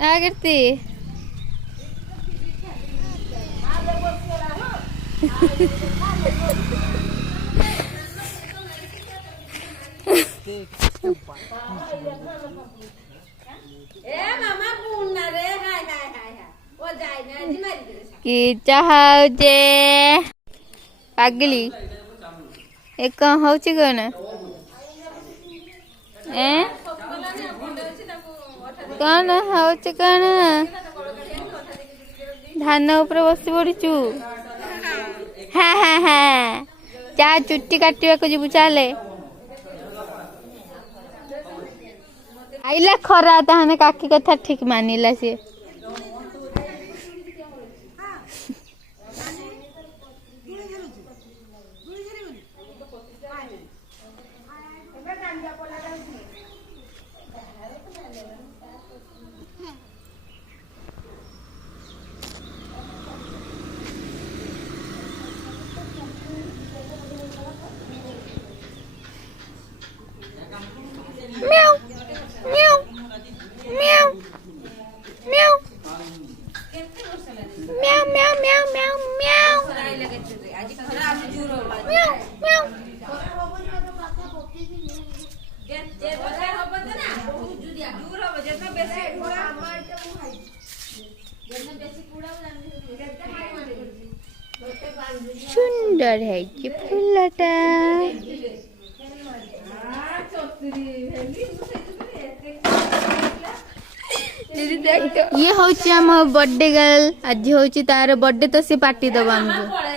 आगरती कि चाहे पागली एक कौन हो कौन कौन हो कौन धान ऊपर बस पड़चु हाँ हाँ हाँ चा चुट्टी काटा को जीवु चले आइला खरा ताहने काकी कथा ठीक मानिला सी म्याऊ म्याऊ म्याऊ म्याऊ म्याऊ म्याऊ म्याऊ म्याऊ म्याऊ म्याऊ म्याऊ सुंदर है कि फूलटा ये हूँ आम बर्थडे गर्ल आज हूँ तार बर्थडे तो सी पार्टी दब आमको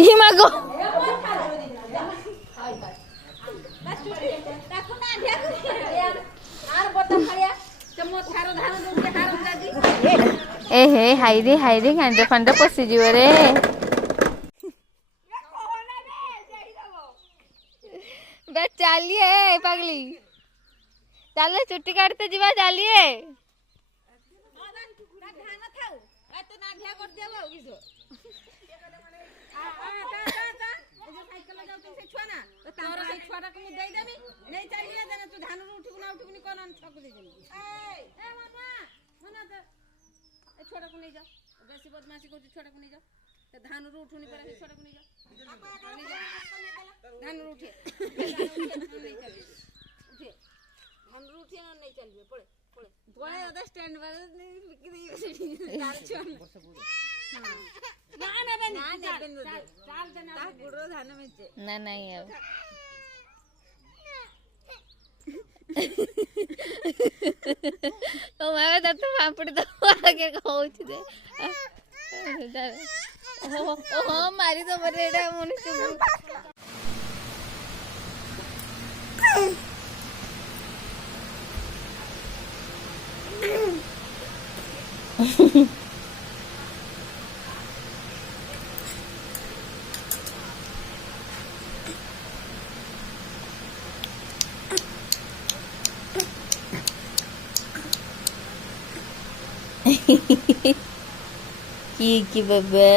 हिमागो ए हे हाई रे गांडे फांडे पशि जीव रे बे चलिए पगली चल चुट्टी काटते जीवा चलिए छोटा को नहीं जाओ बेसी बदमाशी कर छोटा को नहीं जाओ धान रू उठुनी पर छोटा को नहीं जाओ धान रू उठे धान रू उठे नहीं चलिए पड़े पड़े पड़े अदा स्टैंड पर नहीं लिख दी तार छोड़ ना ना बन ना बन चार जना ता गुड़ो धान में ना नहीं अब ओ मैं तो पापड़ तो आगे कहूच दे ओ मारी तो बरेडा मनुष्य की बाबा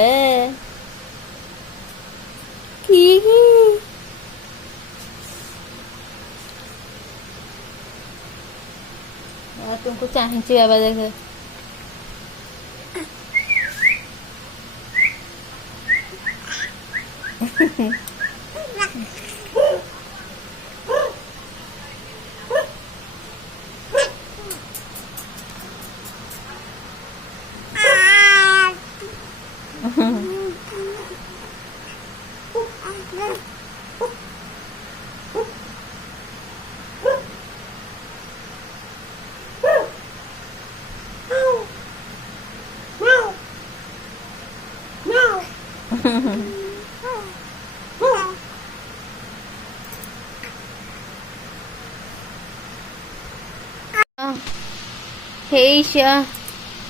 की तुमको चाहिए बाबा देख हेशा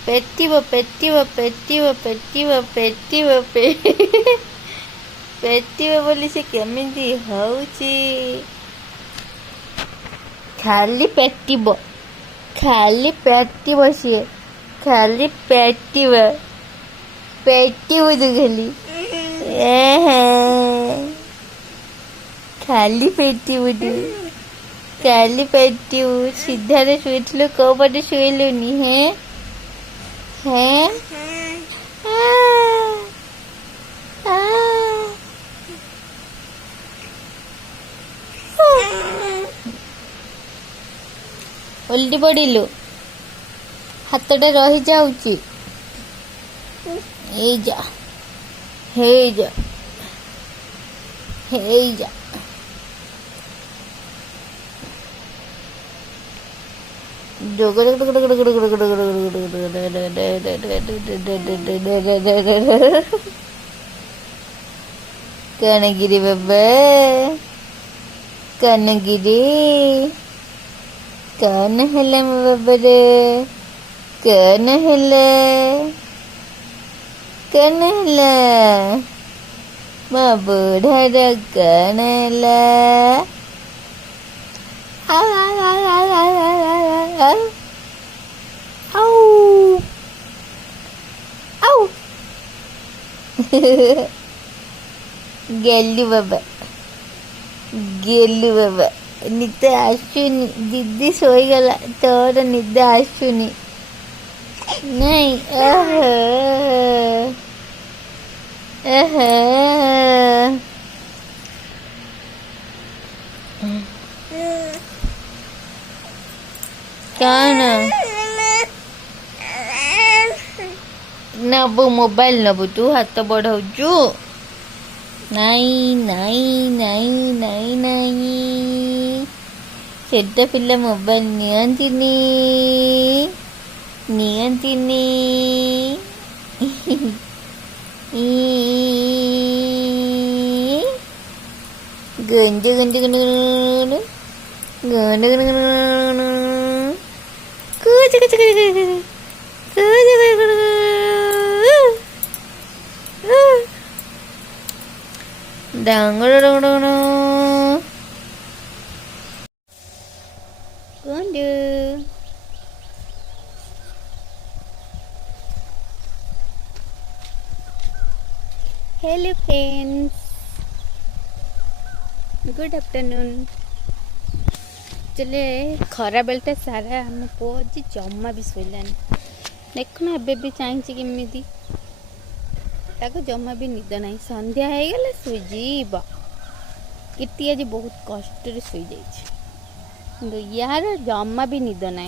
पेटिव पेटिव पेटिव पेटिव पेटिव पेटिव बोली से केमिति होउची खाली पेटिव सी खाली पेटिव पेटिव जो खाली ଖାଲି ପେଟି ବୁଡ଼ି ଖାଲି ପେଟି ସିଧାରେ ଶୋଇଥିଲୁ କୋଉ ପଟେ ଶୋଇଲୁନି ହେଁ ହେଁ ଓଲଟି ପଡ଼ିଲୁ ହାତଟା ରହିଯାଉଛି ହେଇଯା ହେଇଯା ହେଇଯା कनगिरी बाबा कनगिरी कौन हेला मो बाबा रे कौन हेला मो बुढ़ार कौन हेला गेलु बाबा निद आसुनी दीदी शोगला तोर निद आसुनी नहीं कौन नबू मोबाइल नबू तू हाथ बढ़ाऊचु नहीं सेटा पिला मोबाइल नियंतिनी गंजे हेलो फ्रेंड्स गुड आफ्टरनून चले खरा बेलटा सारा आम पु आज जमा भी शोलानी देखना एबे भी चाहिए केमी जमा भी निद ना संध्या हो गला शुईब किटी आज बहुत कष्ट शुई जा यार जमा भी निद ना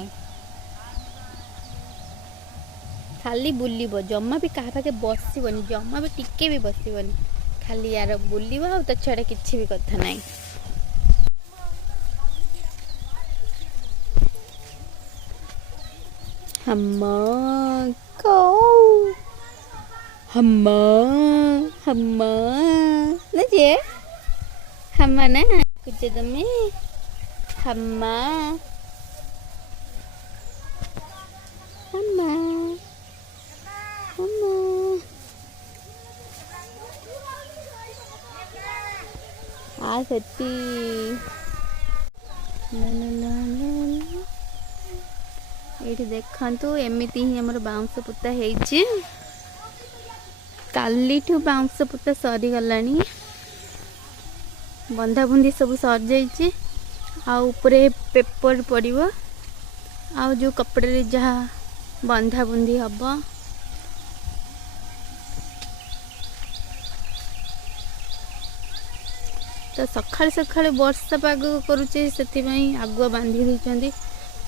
खाली बुलिब जमा भी क्या पाखे बसबनी जमा भी टिके भी बसबनी खाली यार बुलिब आ तो छड़ा किसी भी कथा ना हम्मा नजे हम्मा ना कुछ तुम्हें हम्मा हम्मा हम्मा आ सती ये देखु एमती ही आम बाउंस पुता है काली ठू बाउंस पुता सरी गला बंधा बुंदी सब सर जाइए आउपरे पेपर पड़ो आ जो कपड़े जहाँ बंधा बुंदी हम तो सकाल सकाल वर्षा पाग करुचे से आगुआ बांधी देते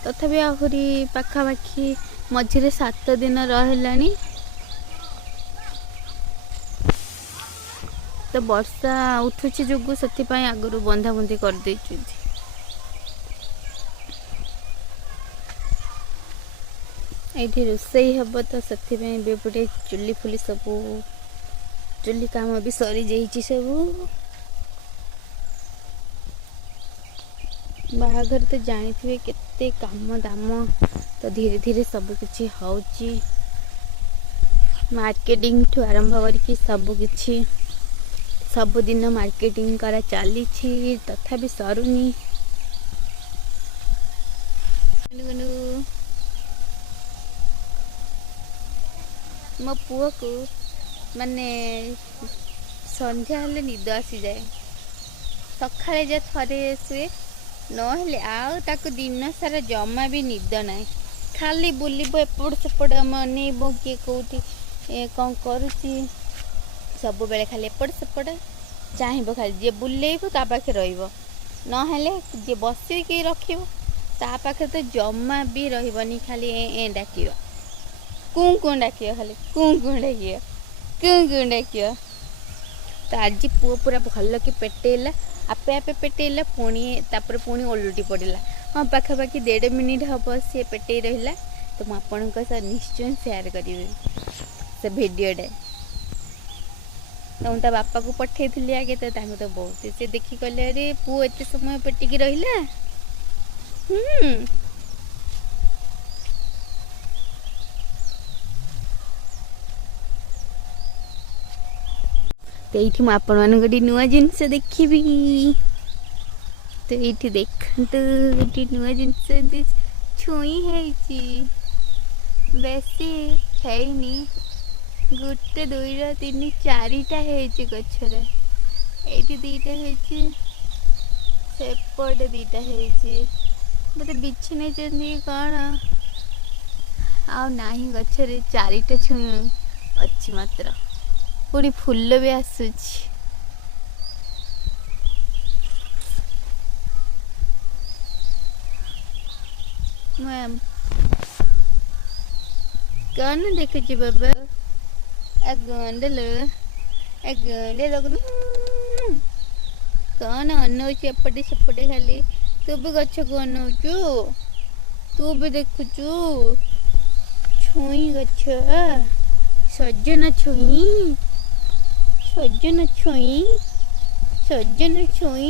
तथापि आहरी पाखापाखि मझे 7 दिन रहा तो वर्षा उठुची जो से आगु बंधा बुंदी कर ये रोसई हम तो से गोटे चुली फुली सब चुली काम भी सरी जाइए सब बाहाघर तो जानी थे केते काम दाम तो धीरे धीरे सब किछि होची मार्केटिंग ठू आरंभ करके सब दिन मार्केटिंग करा चली तथापि सरुनी मो पुओ को माने संध्या हेले निद आसी जाए सकाळे जे थरे शुए नहेले आउ ताको दिन सारा जमा भी निद ना खाली बुलब एपट सेपट अनेब किए कौटी कौन करुच्ची सब बेले खाली एपट सेपट चाहब खाली जे बुलेब ता पाखे रहा जे बसिक रख ता पाखे तो जमा भी रही खाली ए डाक कूँ डाक खाली कूँ डाक तो आज पुओ पूरा भल कि पेटेला आपे आपे पेटेला पुणी तापर पुणी ओलटी पड़ा हाँ पाखापाखि 1.5 मिनिट हम सी पेटे रहा तो मुझे निश्चय शेयर करी से भिडटे तो ता बापा को पठे थी आगे तो बहुत से देखी कहले अरे पुओ एत समय पेटिकी रहा तो ये आपण मान गोटे नुआ जिनस देखी तो ये देखते गोटे नुआ जिनस छुई है बेसी है गोटे 2 3 4टा है गचर ये 2टा है सेपटे 2टा है बोले बिछी नहीं कौन आ नहीं गचर 4टा छुई अच्छी मात्र पूरी फूल भी आसुची मैम कौन देखुची बाबा गंडल लगन कौन अनौच एपटे सेपटे खाली तू भी गछ को अनौचु तू भी देखुचु छुई गछ सजन छुई सजन छुई